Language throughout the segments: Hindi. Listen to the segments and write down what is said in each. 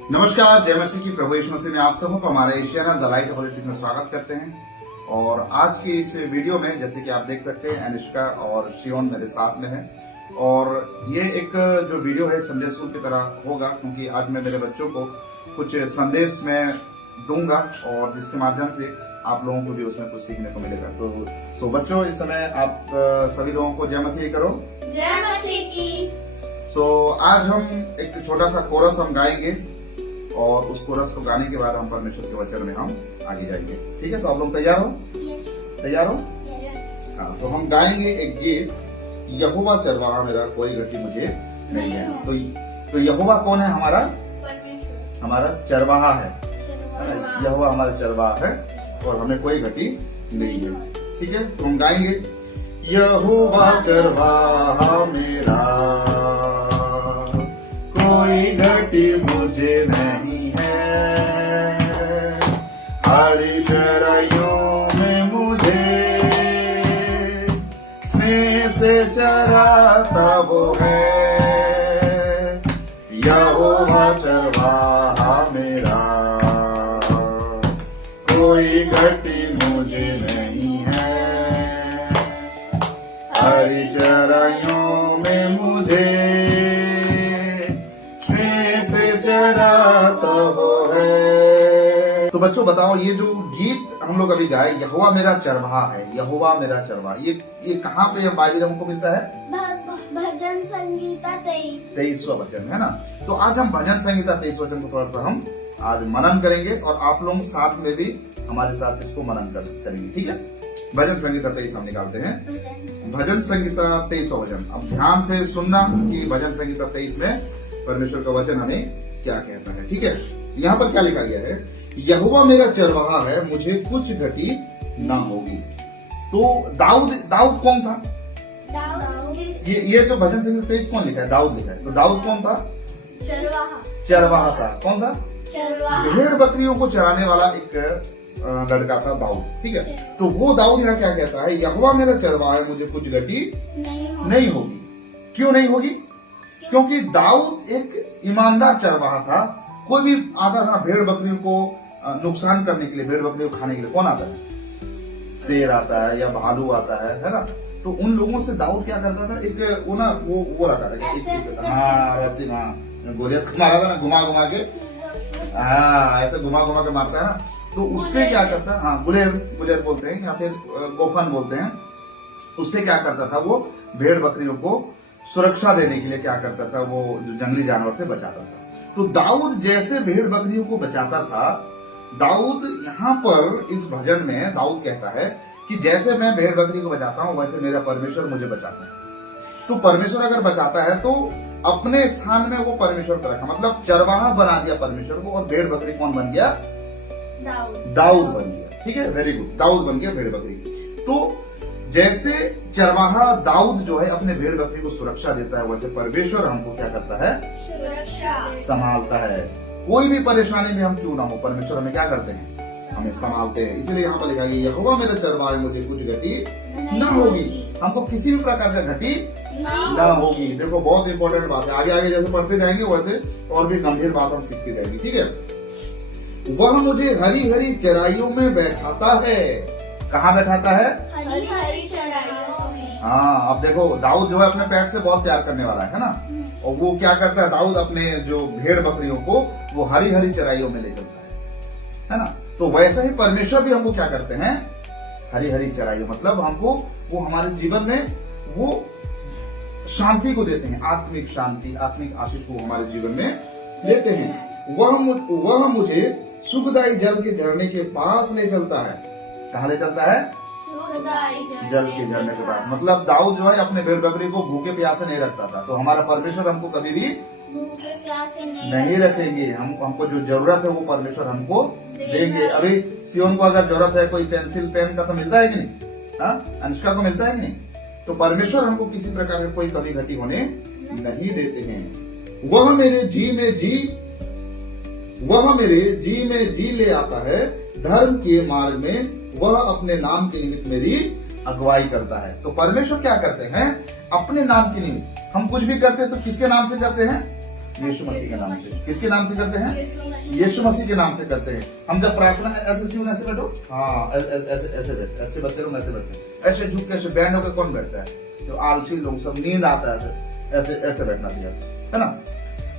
नमस्कार, जय मसीह की। प्रभु यीशु मसीह में आप सबको हमारे इस चैनल द लाइट पॉलिटिक्स में स्वागत करते हैं। और आज की इस वीडियो में जैसे कि आप देख सकते हैं, अनुष्का और शियोन मेरे साथ में है। और ये एक जो वीडियो है संडे स्कूल की तरह होगा, क्योंकि आज मैं मेरे बच्चों को कुछ संदेश में दूंगा और जिसके माध्यम से आप लोगों को भी उसमें कुछ सीखने को मिलेगा। तो बच्चों, इस समय आप सभी लोगों को जय मसीह करो। जय मसीह की। आज हम एक छोटा सा कोरस हम गाएंगे और उस कोरस को गाने के बाद हम परमेश्वर के वचन में हम आगे जाएंगे। ठीक है, तो आप लोग तैयार हो? तैयार हो? हाँ, तो हम गाएंगे एक गीत, यहोवा चरवाहा मेरा कोई घटी मुझे नहीं है। तो यहोवा कौन है? हमारा चरवाहा है। यहोवा हमारा चरवाहा है और हमें कोई घटी नहीं है। ठीक है, तो हम गाएंगे, यहोवा चरवाहा मेरा कोई घटी मुझे नहीं है, हरी चराइयों में मुझे स्नेह से चराता वो है। यहोवा चरवाहा मेरा कोई घटी मुझे नहीं है, हरी चराइयों में मुझे चराता वो है। तो बच्चों बताओ, ये जो गीत हम लोग अभी गाए, यहोवा मेरा चरवाहा है, यहोवा मेरा चरवाहा, ये कहाँ पे बाइबल हमको मिलता है? भजन संगीता 23वां वचन है ना। तो आज हम भजन संगीता 23 वचन को थोड़ा सा हम आज मनन करेंगे और आप लोग साथ में भी हमारे साथ इसको मनन करेंगे। ठीक है, भजन संगीता 23 हम निकालते हैं। भजन संगीता 23वां वचन। अब ध्यान से सुनना कि भजन संगीता 23 में परमेश्वर का वचन हमें क्या कहता है। ठीक है, यहाँ पर क्या लिखा गया है? यहोवा मेरा चरवाहा है, मुझे कुछ घटी ना होगी। तो दाऊद कौन था? ये जो भजन संगीता 23 कौन लिखा है? दाऊद लिखा है। तो दाऊद कौन था? चरवाहा था। कौन था? भेड़ बकरियों को चराने वाला एक लड़का था दाऊद। ठीक है, तो वो दाऊद यहाँ क्या कहता है? यहोवा मेरा चरवाहा है, मुझे कुछ घटी नहीं होगी। क्यों नहीं होगी? क्योंकि दाऊद एक ईमानदार चरवाहा था। कोई भी आता था भेड़ बकरियों को नुकसान करने के लिए, भेड़ बकरियों को खाने के लिए कौन आता है? शेर आता है या भालू आता है ना। तो उन लोगों से दाऊद क्या करता था? एक वो रखा था, हाँ वैसे, हाँ गोलियत मारा था ना, घुमा घुमा के, हाँ ऐसे घुमा घुमा के मारता है ना। तो उससे क्या करता है, हाँ गुलेर बोलते हैं या फिर गोफन बोलते हैं। उससे क्या करता था? वो भेड़ बकरियों को सुरक्षा देने के लिए क्या करता था? वो जंगली जानवर से बचाता था। तो दाऊद जैसे भेड़ बकरियों को बचाता था, दाऊद यहाँ पर इस भजन में दाऊद कहता है कि जैसे मैं भेड़ बकरी को बचाता हूँ वैसे मेरा परमेश्वर मुझे बचाता है। तो परमेश्वर अगर बचाता है तो अपने स्थान में वो परमेश्वर का रखा, मतलब चरवाहा बना दिया परमेश्वर को, और भेड़ बकरी कौन बन गया? दाऊद बन गया। ठीक है, वेरी गुड, दाऊद बन गया भेड़ बकरी। तो जैसे चरवाहा दाऊद जो है अपने भेड़ बकरी को सुरक्षा देता है, वैसे परमेश्वर हमको क्या करता है? सुरक्षा संभालता है। कोई भी परेशानी में हम क्यों ना हो, परमेश्वर हमें क्या करते हैं? हमें संभालते हैं। इसलिए यहाँ पर लिखा गया, यहोवा मेरा चरवाहा है, मुझे कुछ घटी न होगी। हमको किसी भी प्रकार का घटी न होगी। देखो, बहुत इंपॉर्टेंट बात है। आगे आगे जैसे पढ़ते जाएंगे वैसे और भी गंभीर बात हम सीखते जाएंगे। ठीक है, वह मुझे हरी हरी चराइयों में बैठाता है। कहाँ बैठाता है? हरी चराइयों में। हाँ, अब देखो, दाऊद जो है अपने पेट से बहुत प्यार करने वाला है ना। और वो क्या करता है? दाऊद अपने जो भेड़ बकरियों को वो हरी हरी चराइयों में ले चलता है ना। तो वैसा ही परमेश्वर भी हमको क्या करते हैं? हरी हरी चराइयों, मतलब हमको वो हमारे जीवन में वो शांति को देते हैं, आत्मिक शांति, आत्मिक आशीष को हमारे जीवन में देते हैं। वह मुझे सुखदायी जल के झरने के पास ले चलता है। कहाँ ले चलता है? जल के झरने के पास। मतलब दाऊद जो है अपने भेड़ बकरी को भूखे प्यासे नहीं रखता था। तो हमारा परमेश्वर हमको कभी भी भूखे प्यासे नहीं रखेंगे। हमको जो जरूरत है वो परमेश्वर हमको देंगे। अभी सियोन को अगर जरूरत है कोई पेंसिल पेन का तो मिलता है कि नहीं? हाँ, अनुष्का को मिलता है कि नहीं? तो परमेश्वर हमको किसी प्रकार की कोई कमी घटी होने नहीं देते हैं। वह मेरे जी में जी ले आता है, धर्म के मार्ग में वह अपने नाम के निमित्त मेरी अगुवाई करता है। तो परमेश्वर क्या करते हैं? अपने नाम के निमित्त। हम कुछ भी करते हैं तो किसके नाम से करते हैं? यीशु मसीह के नाम से। किसके नाम से करते हैं? यीशु मसीह के नाम से करते हैं। हम जब प्रार्थना ऐसे सीन ऐसे बैठो, हाँ ऐसे ऐसे बैठे, अच्छे बच्चे लोग ऐसे बैठते, ऐसे झुक के ऐसे बैंड होकर कौन बैठता है? जो आलसी लोग, सब नींद आता है ऐसे ऐसे बैठना चाहिए, है ना।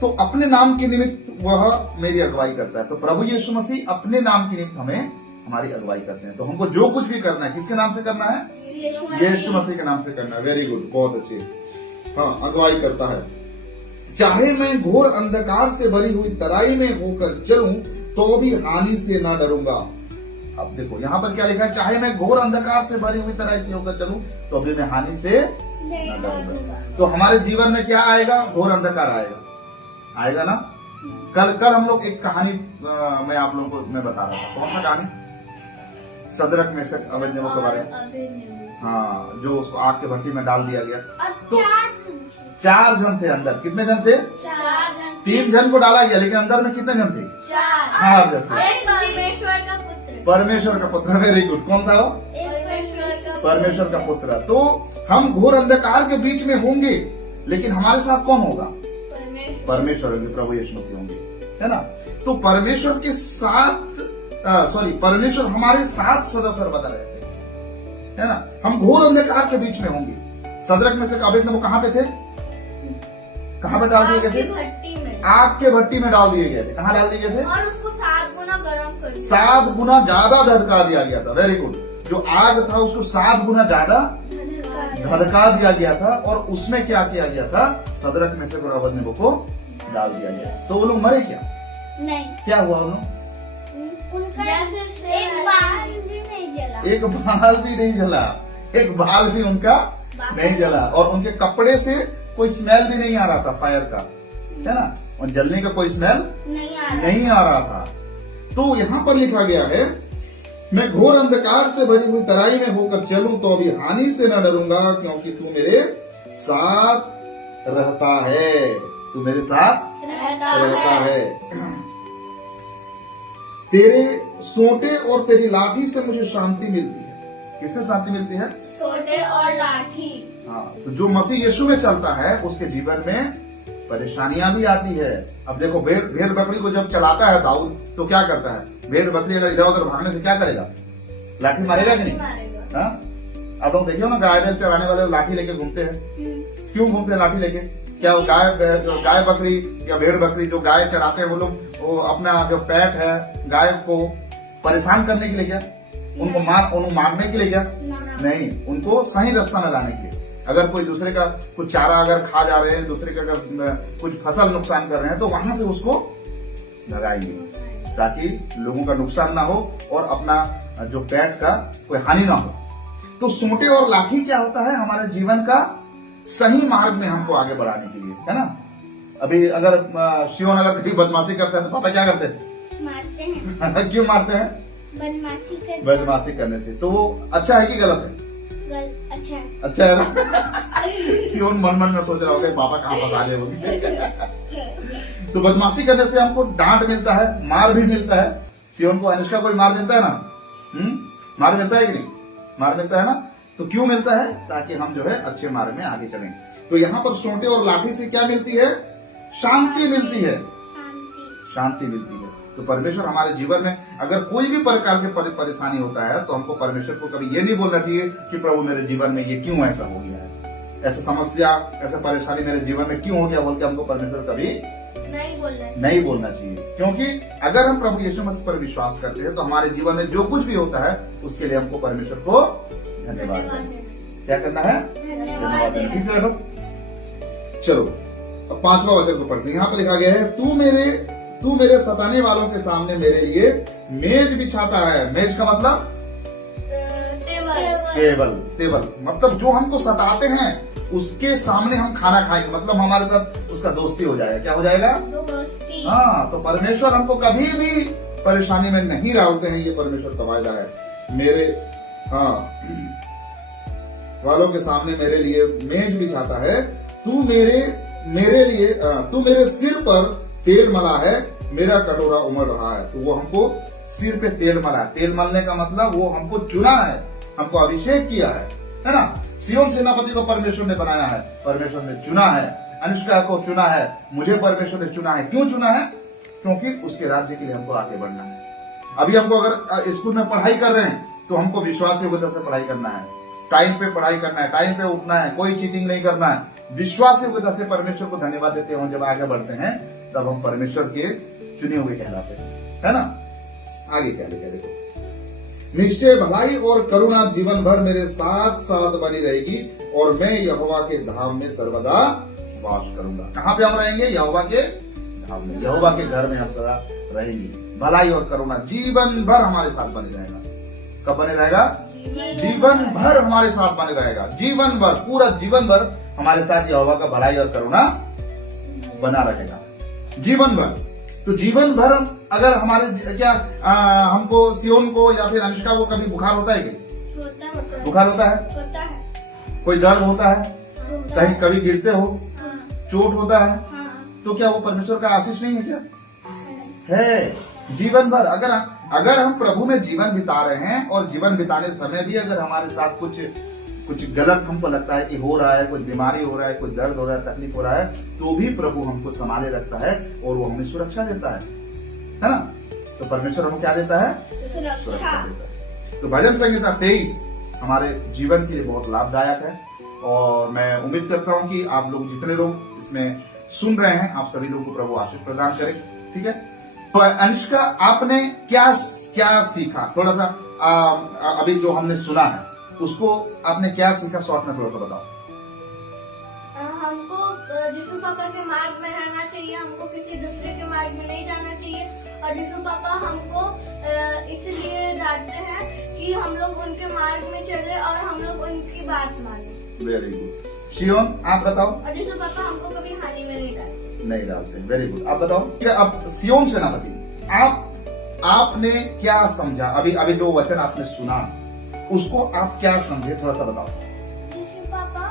तो अपने नाम के निमित्त वह मेरी अगुवाई करता है। तो प्रभु यीशु मसीह अपने नाम के निमित्त हमें हमारी अगुवाई करते हैं। तो हमको जो कुछ भी करना है किसके नाम से करना है? यीशु मसीह के नाम से करना है। वेरी गुड, बहुत अच्छे। हाँ, अगुवाई करता है। चाहे मैं घोर अंधकार से भरी हुई तराई में होकर चलूं तो भी हानि से ना डरूंगा। अब देखो यहाँ पर क्या लिखा है? चाहे मैं घोर अंधकार से भरी हुई तराई से होकर चलूं तो भी मैं हानि से ना डरूंगा। तो हमारे जीवन में क्या आएगा? घोर अंधकार आएगा ना। कल हम लोग एक कहानी मैं आप लोगों को मैं बता रहा था। कौन सा कहानी? सदरक मेशक अबेदनगो के बारे में। हाँ, जो उसको आग के भट्टी में डाल दिया गया। तो 4 जन थे अंदर। कितने जन थे? 3 जन को डाला गया, लेकिन अंदर में कितने जन थे? 4 जन थे। परमेश्वर का पुत्र। Very good. कौन था वो? परमेश्वर का पुत्र। तो हम घोर अंधकार के बीच में होंगे, लेकिन हमारे साथ कौन होगा? परमेश्वर होंगे, प्रभु यीशु मसीह होंगे, है ना। तो परमेश्वर के साथ परमेश्वर हमारे साथ सदा सर्वदा रहते हैं, है ना। हम घोर अंधकार के बीच में होंगे। सदरक में से अबेदनगो कहाँ पे थे? कहाँ पे डाल दिए गए थे? आग के भट्टी में डाल दिए गए थे। कहाँ डाल दिए गए थे? और उसको 7 गुना गर्म कर 7 गुना ज्यादा धधका दिया गया था। Very good. जो आग था उसको 7 गुना ज्यादा धधका दिया गया था, और उसमें क्या किया गया था? सदरक में से अबेदनगो को डाल दिया गया। तो वो लोग मरे क्या? नहीं। क्या हुआ उन लोग? उनका एक बाल भी नहीं जला। एक बाल भी नहीं जला। एक बाल भी उनका नहीं जला, और उनके कपड़े से कोई स्मेल भी नहीं आ रहा था फायर का, है ना। और जलने का कोई स्मेल नहीं आ रहा था। तो यहाँ पर लिखा गया है, मैं घोर अंधकार से भरी हुई तराई में होकर चलूं तो भी हानि से न डरूंगा, क्योंकि तू मेरे साथ रहता है। तू मेरे साथ रहता है। तेरे सोंटे और तेरी लाठी से मुझे शांति मिलती है। किससे शांति मिलती है? सोंटे और लाठी। हाँ, तो जो मसीह यीशु में चलता है उसके जीवन में परेशानियां भी आती है। अब देखो, भेड़ बकरी को जब चलाता है दाऊद, तो क्या करता है? भेड़ बकरी अगर इधर उधर भागने से क्या करेगा? लाठी मारेगा कि नहीं? हाँ, आप लोग देखिए ना, गाय बैल चराने वाले लाठी लेके घूमते हैं। क्यों घूमते हैं लाठी लेके? क्या वो गाय बकरी या भेड़ बकरी जो गाय चराते हैं, वो लोग वो अपना जो पेट है गाय को परेशान करने के लिए क्या? उनको मारने के लिए क्या? नहीं, उनको सही रास्ता में लाने के लिए। अगर कोई दूसरे का कुछ चारा अगर खा जा रहे हैं, दूसरे का अगर कुछ फसल नुकसान कर रहे हैं, तो वहां से उसको भगाएंगे, ताकि लोगों का नुकसान ना हो और अपना जो पेट का कोई हानि ना हो। तो सोंटे और लाठी क्या होता है? हमारे जीवन का सही मार्ग में हमको आगे बढ़ाने के लिए, है ना। अभी अगर शिवन अगर कभी बदमाशी करते हैं तो पापा क्या करते हैं? मारते हैं। क्यों मारते हैं? बदमाशी करने से। तो वो अच्छा है कि गलत है? अच्छा है। अच्छा है ना। शिवन मन में सोच रहा होगा पापा कहाँ फंसा रहे होंगे। तो बदमाशी करने से हमको डांट मिलता है, मार भी मिलता है। शिवन को अनुष्का को मार मिलता है ना? मार मिलता है कि नहीं? मार मिलता है ना। तो क्यों मिलता है? ताकि हम जो है अच्छे मार्ग में आगे चलें। तो यहाँ पर सोंटे और लाठी से क्या मिलती है? शांति मिलती है। शांति मिलती है। तो परमेश्वर हमारे जीवन में अगर कोई भी प्रकार के परेशानी होता है, तो हमको परमेश्वर को कभी ये नहीं बोलना चाहिए कि प्रभु मेरे जीवन में ये क्यों ऐसा हो गया है, ऐसा समस्या, ऐसा परेशानी मेरे जीवन में क्यों हो गया, बोल के हमको परमेश्वर कभी नहीं बोलना चाहिए। क्योंकि अगर हम प्रभु यीशु मसीह पर विश्वास करते हैं, तो हमारे जीवन में जो कुछ भी होता है उसके लिए हमको परमेश्वर को धन्यवाद देना। क्या करना है? धन्यवाद देना। ठीक है, चलो अब 5वां वचन को पढ़ते हैं। यहाँ पर लिखा गया है, तू मेरे सताने वालों के सामने मेरे लिए मेज बिछाता है। मेज का मतलब टेबल। मतलब जो हमको सताते हैं उसके सामने हम खाना खाएंगे, मतलब हमारे साथ उसका दोस्ती हो जाएगा। क्या हो जाएगा? दोस्ती। हाँ, तो परमेश्वर हमको कभी भी परेशानी में नहीं डालते हैं। ये परमेश्वर का वायदा है। मेरे वालों के सामने मेरे लिए मेज बिछाता है। तू मेरे सिर पर तेल मला है, मेरा कटोरा उमड़ रहा है। तो वो हमको सिर पे तेल मला है। तेल मलने का मतलब वो हमको चुना है, हमको अभिषेक किया है ना। सिय्योन सेनापति को परमेश्वर ने बनाया है, परमेश्वर ने चुना है। अनुष्का को चुना है, मुझे परमेश्वर ने चुना है। क्यों चुना है? क्योंकि उसके राज्य के लिए हमको आगे बढ़ना है। अभी हमको अगर स्कूल में पढ़ाई कर रहे हैं तो हमको विश्वास योग्यता से पढ़ाई करना है, टाइम पे पढ़ाई करना है, टाइम पे उठना है, कोई चीटिंग नहीं करना है। विश्वास योग्यता से परमेश्वर को धन्यवाद देते हुए जब आगे बढ़ते हैं तब हम परमेश्वर के चुने हुए कहलाते हैं, है ना। आगे क्या लिखा देखो, निश्चय भलाई और करुणा जीवन भर मेरे साथ साथ बनी रहेगी और मैं यहोवा के धाम में सर्वदा वास करूंगा। कहाँ पे हम रहेंगे? यहोवा के धाम में, यहोवा के घर में हम सदा रहेंगे। भलाई और करुणा जीवन भर हमारे साथ बने रहेगा। कब बने रहेगा? जीवन भर हमारे साथ बने रहेगा। जीवन भर, पूरा जीवन भर हमारे साथ यहोवा का भलाई और करुणा बना रहेगा, जीवन भर। तो जीवन भर अगर हमारे क्या हमको सियोन को या फिर अनुष्का को कभी बुखार होता है क्या? होता है। बुखार होता है? होता है। कोई दर्द होता है? होता कहीं कभी गिरते हो, हाँ, चोट होता है, हाँ, तो क्या वो परमेश्वर का आशीष नहीं है क्या? है। जीवन भर अगर हम प्रभु में जीवन बिता रहे हैं और जीवन बिताने समय भी अगर हमारे साथ कुछ गलत हमको लगता है कि हो रहा है, कुछ बीमारी हो रहा है, कुछ दर्द हो रहा है, तकलीफ हो रहा है, तो भी प्रभु हमको संभाले रखता है और वो हमें सुरक्षा देता है ना। तो परमेश्वर हमको क्या देता है? सुरक्षा देता है। तो भजन संहिता 23 हमारे जीवन के लिए बहुत लाभदायक है और मैं उम्मीद करता हूँ कि आप लोग जितने लोग इसमें सुन रहे हैं, आप सभी लोगों को प्रभु आशीष प्रदान करे। ठीक है, तो अनुष्का आपने क्या सीखा? थोड़ा सा अभी जो हमने सुना है उसको आपने क्या सीखा, शॉर्ट में थोड़ा सा बताओ। हमको यीशु पापा के मार्ग में रहना चाहिए, हमको किसी दूसरे के मार्ग में नहीं जाना चाहिए। और यीशु पापा हमको इसलिए डांटते हैं कि हम लोग उनके मार्ग में चले और हम लोग उनकी बात माने। Very good. शियोन आप बताओ। और यीशु पापा हमको कभी हानि में नहीं डालते। वेरी गुड, आप बताओ। अब सियोन सेनापति, आपने क्या समझा? अभी जो वचन आपने सुना उसको आप क्या समझे, थोड़ा सा बताओ। यीशु पापा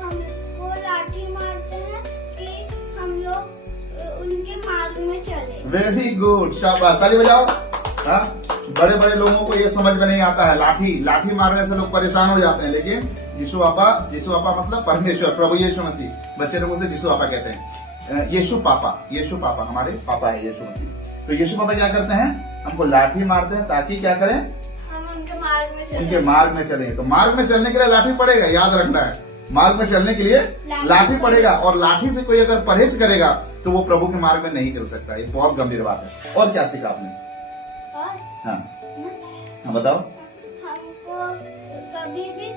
हमको लाठी मारते हैं कि हम लोग उनके मार्ग में चले। वेरी गुड, शाबाश, ताली बजाओ। हाँ, बड़े बड़े लोगों को ये समझ में नहीं आता है, लाठी मारने से लोग परेशान हो जाते हैं, लेकिन यीशु पापा मतलब परमेश्वर, प्रभु यीशु मसीह। बच्चे लोग बोलते यीशु पापा कहते हैं। यीशु पापा हमारे पापा है यीशु मसीह। तो यीशु पापा क्या करते हैं? हमको लाठी मारते हैं ताकि क्या करें? हम उनके मार्ग में चले। तो मार्ग में चलने के लिए लाठी पड़ेगा, याद रखना है। मार्ग में चलने के लिए लाठी पड़ेगा और लाठी से कोई अगर परहेज करेगा तो वो प्रभु के मार्ग में नहीं चल सकता। ये बहुत गंभीर बात है। और क्या सीखा आपने? हाँ बताओ। हमको कभी भी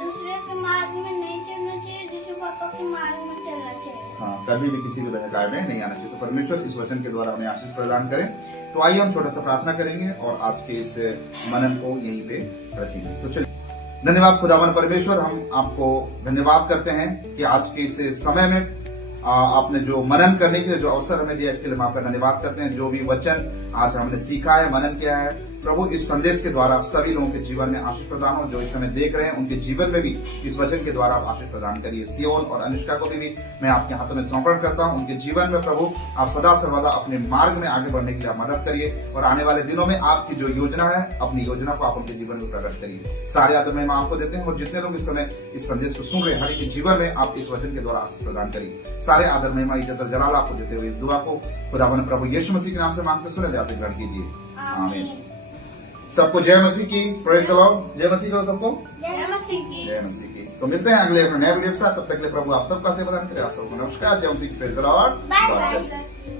दूसरे के मार्ग में नहीं चलना चाहिए, यीशु पापा के मार्ग में चलना चाहिए। हाँ, कभी भी किसी भी बहकावे में नहीं आना चाहिए। तो परमेश्वर इस वचन के द्वारा हमें आशीष प्रदान करें। तो आइए हम छोटा सा प्रार्थना करेंगे और आज के इस मनन को यहीं पे रखेंगे। तो चलिए, धन्यवाद खुदावन परमेश्वर, हम आपको धन्यवाद करते हैं कि आज के इस समय में आपने जो मनन करने के लिए जो अवसर हमें दिया, इसके लिए हम आपका धन्यवाद करते हैं। जो भी वचन आज हमने सीखा है, मनन किया है, प्रभु इस संदेश के द्वारा सभी लोगों के जीवन में आशीष प्रदान हो। जो इस समय देख रहे हैं उनके जीवन में भी इस वचन के द्वारा आप आशीष प्रदान करिए। सियोन और अनुष्का को भी मैं आपके हाथों में समर्पण करता हूं। उनके जीवन में प्रभु आप सदा सर्वदा अपने मार्ग में आगे बढ़ने के लिए मदद करिए और आने वाले दिनों में आपकी जो योजना है, अपनी योजना को आप उनके जीवन में प्रकट करिए। सारे आदर महिमा आपको देते हैं और जितने लोग इस समय इस संदेश को सुन रहे हैं, हर एक के जीवन में आप इस वचन के द्वारा आशीष प्रदान करिए। सारे आदर महिमा इज्जत और जलाल आपको देते हुए इस दुआ को खुदावन प्रभु यीशु मसीह के नाम से मांगते सुने दया से ग्रहण कीजिए। आमीन। सबको जय मसीह की, प्रेज द लॉर्ड। जय मसीह करो सबको, जय मसीह की। जय मसीह की। तो मिलते हैं अगले नए वीडियो के साथ। तब तक के लिए प्रभु आप सबका सेवा दान करे। आप सबको नमस्कार, जय मसीह की, praise the lord. Bye bye.